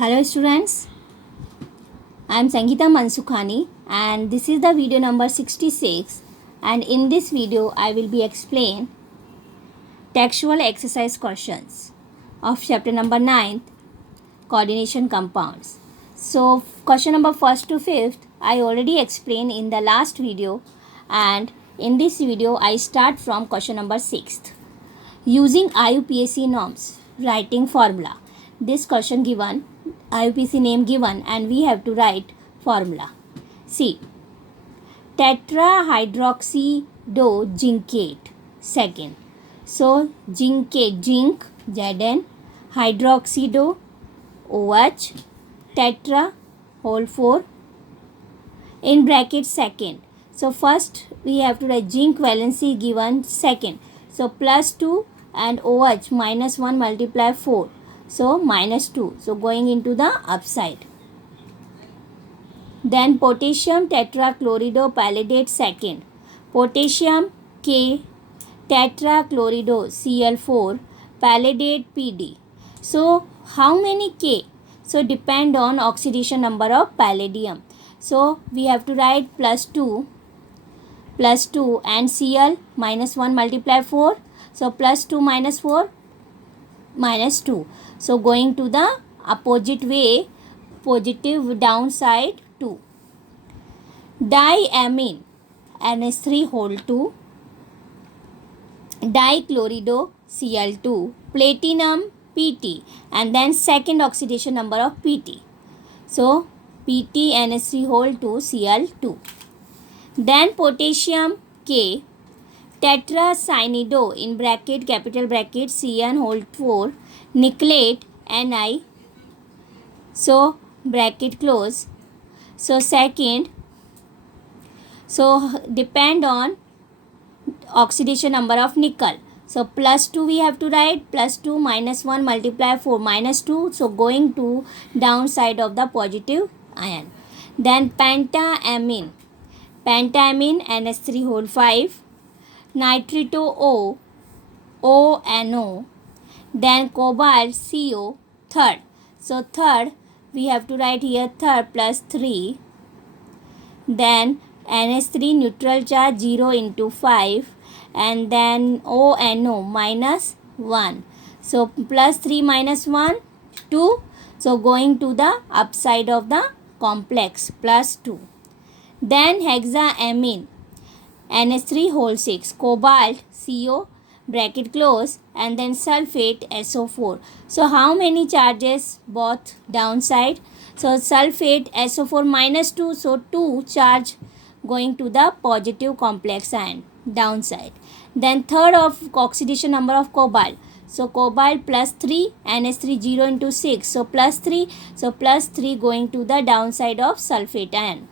Hello students, I am Sangeeta Mansukhani and this is the video number 66, and in this video I will be explain textual exercise questions of chapter number 9, coordination compounds. So question number 1st to 5th I already explained in the last video, and in this video I start from question number 6th. Using IUPAC norms, writing formula. This question given, IUPAC name given, and we have to write formula. See, tetrahydroxydozincate. Second. So, zincate, zinc, Zn, hydroxido, OH, tetra, whole 4, in bracket second. So, first we have to write zinc valency given second. So, plus 2 and OH minus 1 multiply 4. So, minus 2. So, going into the upside. Then, potassium tetrachlorido palladate second. Potassium K tetrachlorido Cl4 palladate Pd. So, how many K? So, depend on oxidation number of palladium. So, we have to write plus 2 and Cl minus 1 multiply 4. So, plus 2 minus 4 minus 2. So, going to the opposite way, positive downside 2. Diamine NH3 whole 2. Dichlorido Cl2. Platinum Pt, and then second oxidation number of Pt. So, Pt NH3 whole 2 Cl2. Then potassium K tetracyanide in bracket capital bracket Cn whole 4 nickelate Ni. So, bracket close. So, second. So, depend on oxidation number of nickel. So, plus 2 we have to write, plus 2 minus 1 multiply 4 minus 2. So, going to downside of the positive ion. Then pentamine NH3 whole 5. Nitrito O, ONO. Then cobalt CO third. So, third we have to write here third plus 3. Then NH3 neutral charge 0 into 5, and then ONO minus 1. So, plus 3 minus 1, 2. So, going to the upside of the complex, plus 2. Then hexaamine NH3 whole 6, cobalt CO bracket close, and then sulfate SO4. So, how many charges both downside? So, sulfate SO4 minus 2, so 2 charge going to the positive complex ion downside. Then third of oxidation number of cobalt. So, cobalt plus 3, NH3 0 into 6. So, plus 3. So, plus 3 going to the downside of sulfate ion.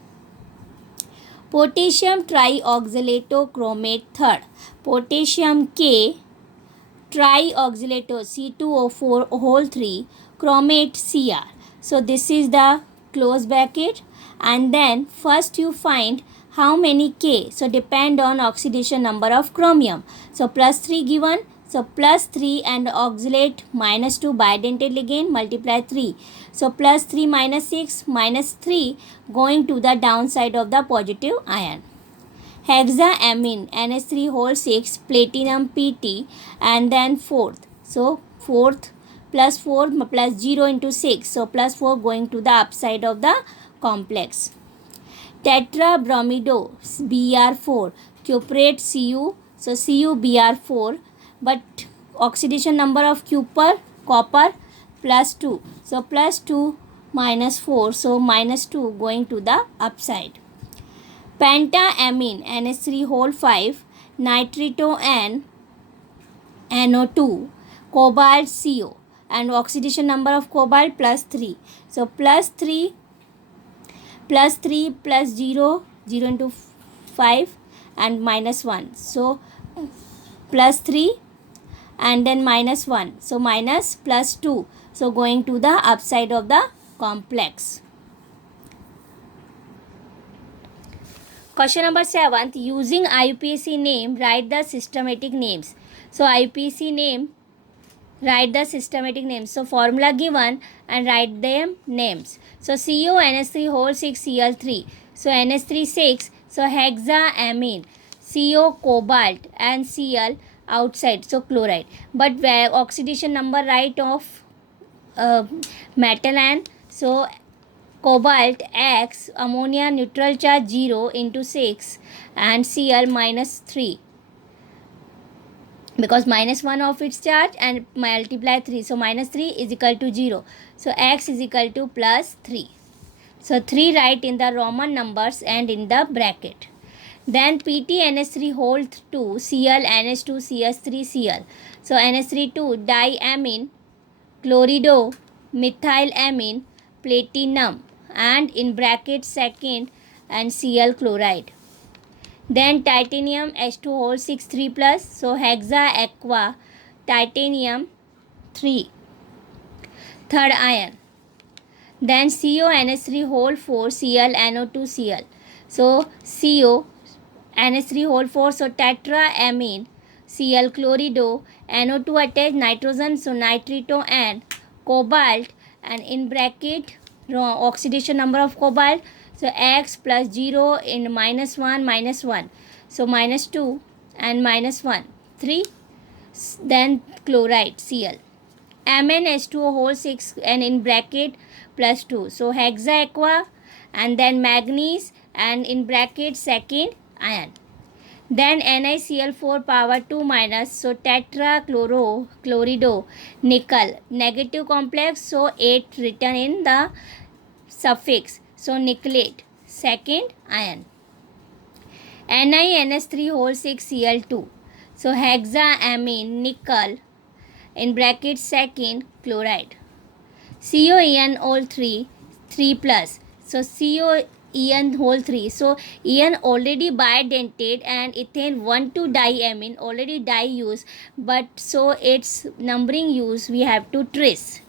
Potassium trioxalato chromate third. Potassium K trioxalato C2O4 whole 3 chromate Cr. So, this is the close bracket, and then first you find how many K. So, depend on oxidation number of chromium. So, plus 3 given. So, plus 3 and oxalate minus 2 bidentate ligand multiply 3. So, plus 3 minus 6 minus 3 going to the downside of the positive ion. Hexaamine NH3 whole 6 platinum Pt, and then fourth. So, fourth plus 4 plus 0 into 6. So, plus 4 going to the upside of the complex. Tetrabromido Br4 cuprate Cu. So, CuBr4, but oxidation number of copper plus 2. So, plus 2 minus 4. So, minus 2 going to the upside. Pentamine NH3 whole 5 nitrito N NO2 cobalt CO, and oxidation number of cobalt plus 3. So, plus 3 plus 0 into 5 and minus 1. So, plus 3 and then minus 1. So, minus plus 2. So, going to the upside of the complex. Question number 7th, using IUPAC name, write the systematic names. So, IUPAC name Write the systematic names. So formula given and write them names. So CONH3 whole 6 Cl3. So NH3 6. So hexaamine, CO cobalt and Cl outside. So chloride. But where oxidation number right of metal and so cobalt X ammonia neutral charge 0 into 6 and Cl minus 3 because minus 1 of its charge and multiply 3, so minus 3 is equal to 0, so X is equal to plus 3. So 3 write in the Roman numbers and in the bracket. Then PTNH3 whole 2 Cl NH2 CH3 Cl. So NH3 2 diamine chlorido methylamine platinum and in bracket second and Cl chloride. Then titanium H2 whole 6 3 plus, so hexa aqua titanium 3 third ion. Then CONH3 whole 4 Cl NO2 Cl, so CONH3 whole 4, so tetraamine Cl chlorido NO2 attached nitrogen, so nitrito and cobalt and in bracket oxidation number of cobalt, so X plus 0 in minus 1, so minus 2 and minus 1 3. Then chloride Cl MnH2 whole 6 and in bracket plus 2, so hexa aqua and then manganese and in bracket second ion. Then NiCl4 power 2 minus, so tetrachlorido nickel negative complex, so 8 written in the suffix, so nickelate second ion. NiNH3 whole 6 Cl2, so hexaamine nickel in bracket second chloride. COEN whole 3 3 plus, so COEN whole 3, so EN already bidentate and ethane 1 to diamine already di use, but so its numbering use we have to trace.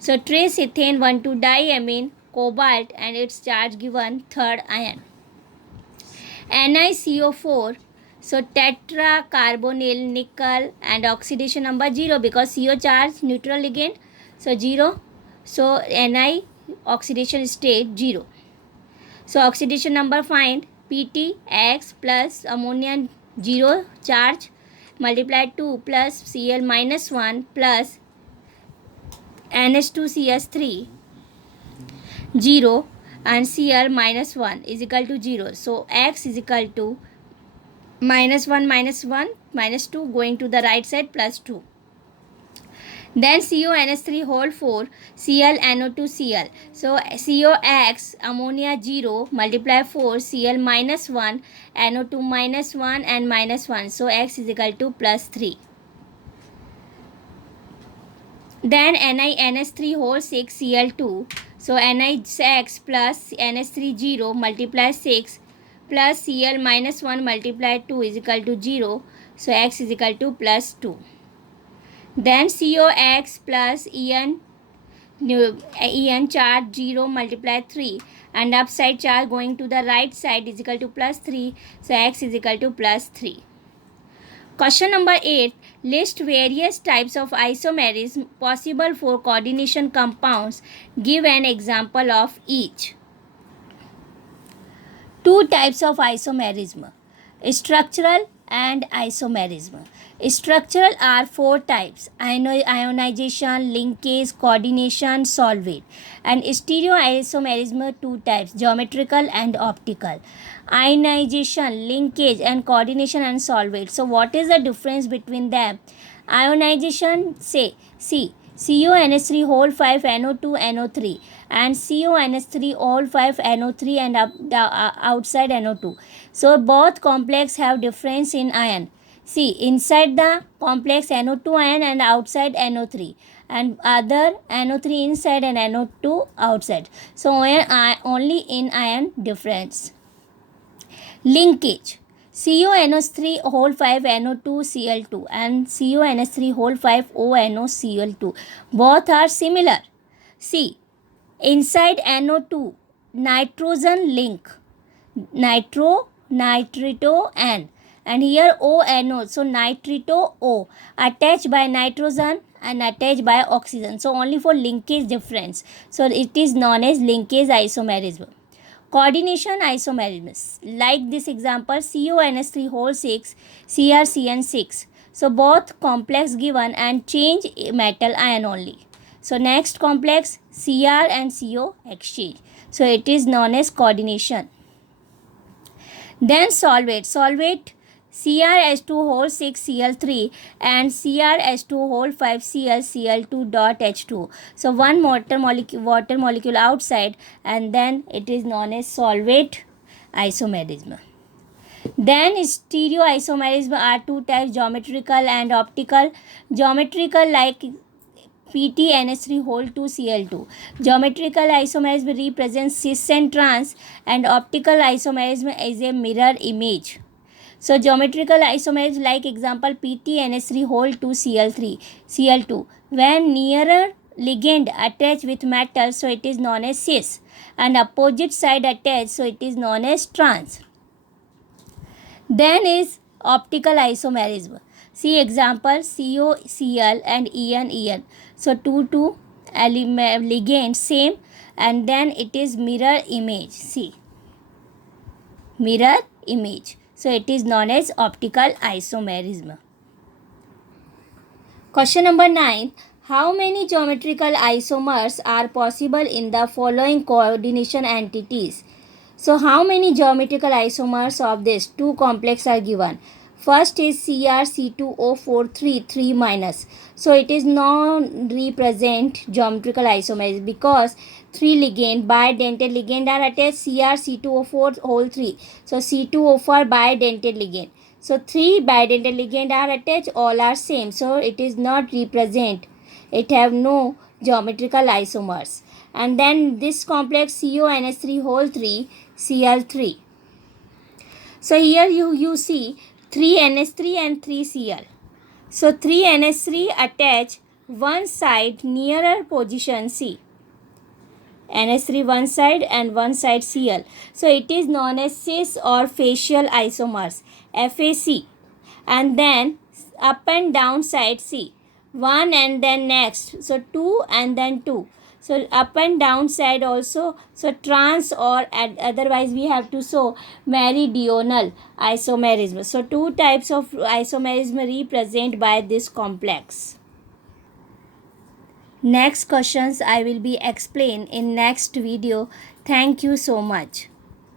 So trace ethane 1 to diamine cobalt and its charge given third ion. NiCO4, so tetracarbonyl nickel and oxidation number 0 because CO charge neutral ligand, so 0, so Ni oxidation state 0. So oxidation number find, Pt X plus ammonia 0 charge multiply 2 plus Cl minus 1 plus NH2CH3 0 and Cl minus 1 is equal to 0. So X is equal to minus 1 minus 2 going to the right side plus 2. Then CONH3 whole 4 Cl NO2 Cl, so COX ammonia 0 multiply 4 Cl minus 1 NO2 minus 1 and minus 1, so X is equal to plus 3. Then NiNH3 whole 6 Cl2, so NiX plus NH3 0 multiply 6 plus Cl minus 1 multiply 2 is equal to 0, so X is equal to plus 2. Then COX plus EN charge 0 multiply 3 and upside charge going to the right side is equal to plus 3, so X is equal to plus 3. Question number 8. List various types of isomerism possible for coordination compounds. Give an example of each. Two types of isomerism: structural and isomerism. Structural are four types: ionization, linkage, coordination, solvate. And stereoisomerism two types: geometrical and optical. Ionization, linkage and coordination and solvate. So what is the difference between them? Ionization, say C CONH3 whole 5 NO2 NO3 and CONH3 all 5 NO3 and outside NO2. So both complex have difference in ion. See, inside the complex NO2 ion and outside NO3 and other NO3 inside and NO2 outside. So only in ion difference. Linkage: CONH3 whole 5 NO2 Cl2 and CONH3 whole 5 ONO Cl2. Both are similar. See, inside NO2 nitrogen link, nitrito N, and here ONO, so nitrito O attached by nitrogen and attached by oxygen. So only for linkage difference. So it is known as linkage isomerism. Coordination isomerism. Like this example, CONH3 whole 6, CrCN6. So both complex given and change metal ion only. So next complex Cr and Co exchange. So it is known as coordination. Then solvate. Solvate CrH2 whole 6 Cl3 and CrH2 whole 5 Cl Cl2 dot H2. So one water molecule outside, and then it is known as solvate isomerism. Then stereoisomerism are two types, geometrical and optical. Geometrical like PTNH3 whole 2 Cl2. Geometrical isomerism represents cis and trans, and optical isomerism is a mirror image. So geometrical isomerism like example PTNH3 whole 2 Cl2. When nearer ligand attached with metal, so it is known as cis, and opposite side attached, so it is known as trans. Then is optical isomerism. See example COCl and EN. So two ligand same, and then it is mirror image. See, mirror image. So it is known as optical isomerism. Question number 9. How many geometrical isomers are possible in the following coordination entities? So how many geometrical isomers of this two complex are given? First is CrC2O4 3 minus. So it is non-represent geometrical isomers because 3 ligand bidentate ligand are attached CrC2O4 whole 3. So C2O4 bidentate ligand. So 3 bidentate ligand are attached, all are same. So it is not represent. It have no geometrical isomers. And then this complex CONH3 whole 3 Cl3. So here you see 3 NH3 and 3 Cl. So 3 NH3 attach one side nearer position C. NH3 one side and one side Cl. So it is known as cis or facial isomers, FAC. And then up and down side C. One and then next. So 2 and then 2. So up and down side also. So trans or otherwise we have to show meridional isomerism. So two types of isomerism represent by this complex. Next questions I will be explain in next video. Thank you so much.